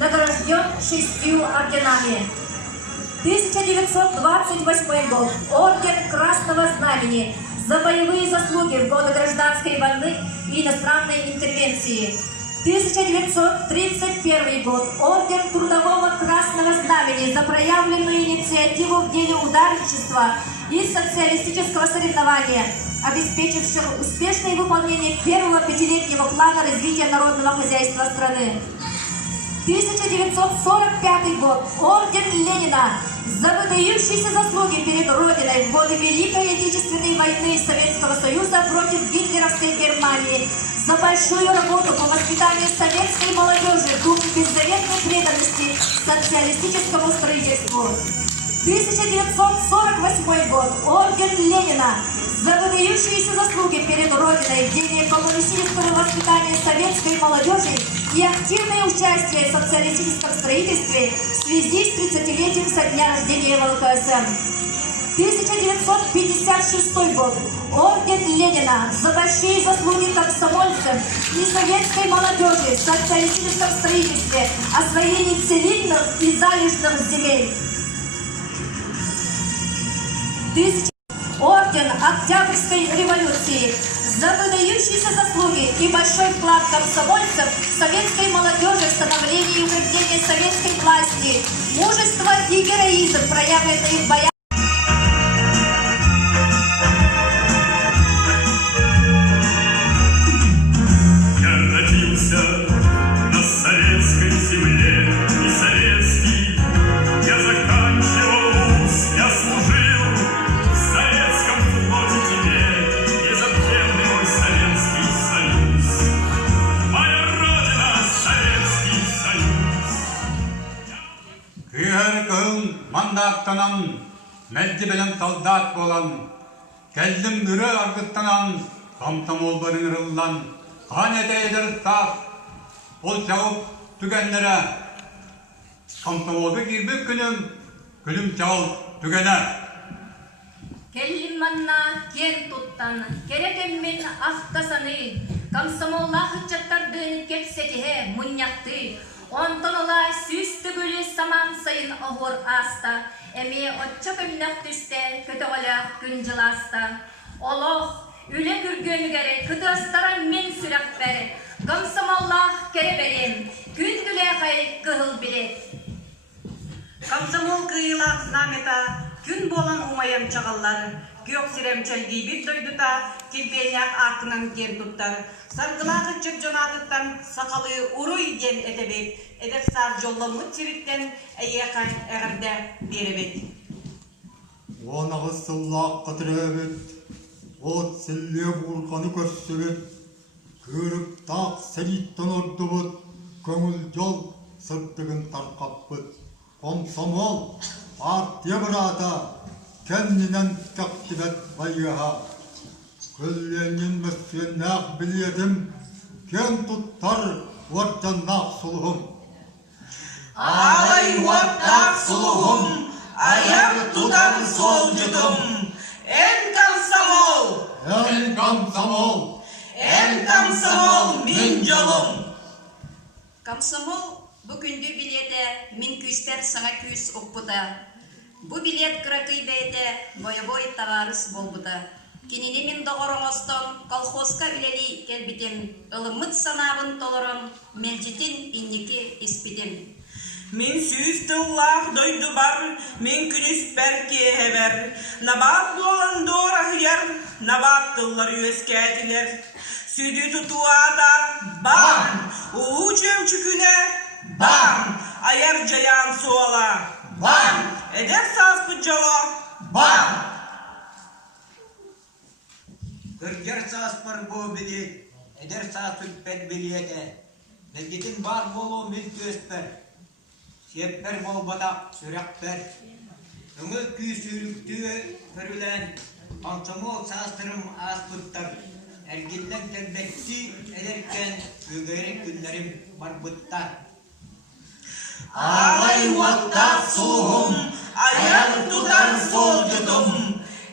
награжден 6 орденами. 1928 год. Орден Красного Знамени за боевые заслуги в годы гражданской войны и иностранной интервенции. 1931 год. Орден Трудового Красного Знамени за проявленную инициативу в деле ударничества и социалистического соревнования, обеспечивших успешное выполнение первого пятилетнего плана развития народного хозяйства страны. 1945 год. Орден Ленина за выдающиеся заслуги перед Родиной в годы Великой Отечественной войны Советского Союза против гитлеровской Германии, за большую работу по воспитанию советской молодежи в духе беззаветной преданности социалистическому строительству. 1948 год. Орден Ленина за выдающиеся заслуги перед Родиной в деле коммунистического воспитания советской молодежи и активное участие в социалистическом строительстве в связи с 30-летием со дня рождения ВЛКСМ. 1956 год. Орден Ленина за большие заслуги комсомольцев и советской молодежи в социалистическом строительстве, освоении целинных и залежных земель. Орден Октябрьской революции за выдающиеся заслуги и большой вклад комсомольцев советской молодежи в становлении и укреплении советской власти, мужество и героизм, проявленные в боях. Я родился на советской земле и советский, я заканчивал вуз, я служил в советском флоте теперь, незабвенный мой Советский Союз. Моя родина — Советский Союз. Күйеркін мандақтанан, мәлді білім солдат болан, кәлдім үрі арғыттанан, комсомол барыңырылдан, қан етейдір сақ, ол жауып түгенлері, комсомолды кирбік күнім, күлім жауып түгені. Келлин манна кен туттан, керетеммен ақтасаны, комсомолла хычаттардын кепсетіге мұньяқты, онтонола сүсті бөлі саман сайын оғыр аста, әме отча көмнақ түсте көті олақ күн жыласта. Олық, үлі күргөнігері күтастара мен сүрәк бәрі, комсомолла кере берем, күн күлі қай кығыл білет. Комсомол кыйылақ знамета, күн болан умайам чағаллар, күйок сиремчел дейбит дойдута, кемпейняк артынан кен туттар. Саргылағы чөк жонатыттан сақалы уруй ден етебек, едек сар жолы мұтсириттен әйеқан әғірді беребет. Онағы сыллақ қытыребет, от сілле бұрқаны көрсебет, көріп тақ сәлиттен орды бұд, көңіл жол сұрттығын тарқап бұд. Комсомол, партия бұрата, кәнінен кәқтібет байыға. Көлленен мүсвеннақ біледім, кен тұттар уаттаннақ сұлығым. Ағай уаттақ сұлығым, аяқ тұтар сол жұдым. Ән комсомол! Ән комсомол! Ән комсомол мен жолым! Комсомол bu күнді билеті мен күстер саңа күс оқпыта. Бұ билет қырақый бәйті боевой тағарыс болбыта. Кенені мен доғырыңыстың колхозка билели келбітім. Үліміт санабын толырым, мәлжетін иннеке еспетім. Мен сүйістіллақ дойды бар, мен күнес бәрке әбәр. Набақ болан дора хияр, набақ тыллар өске әділер. Сүйді тұтуада бам, ұлу чөмчүкіне бам, аяр жаян суала бам, әдер саспы жала бам. Кыргер саспар бу билет, эдер саспык бен билете. Белгетин бар болу мүлкөспер. Сеппер бол батак сүрәкпер. Өңі күйсүрүктү көрүлән, комсомол састырым аспыттар. Әргелден кәлбәтті әдеркен өгері күнлерім бар бұттар. Ағай уаттақ сұлығым, аяқ тұтар сол жұдым.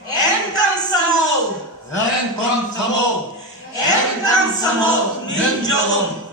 Ән комсомол! Ән комсомол! Ән комсомол мен жолым!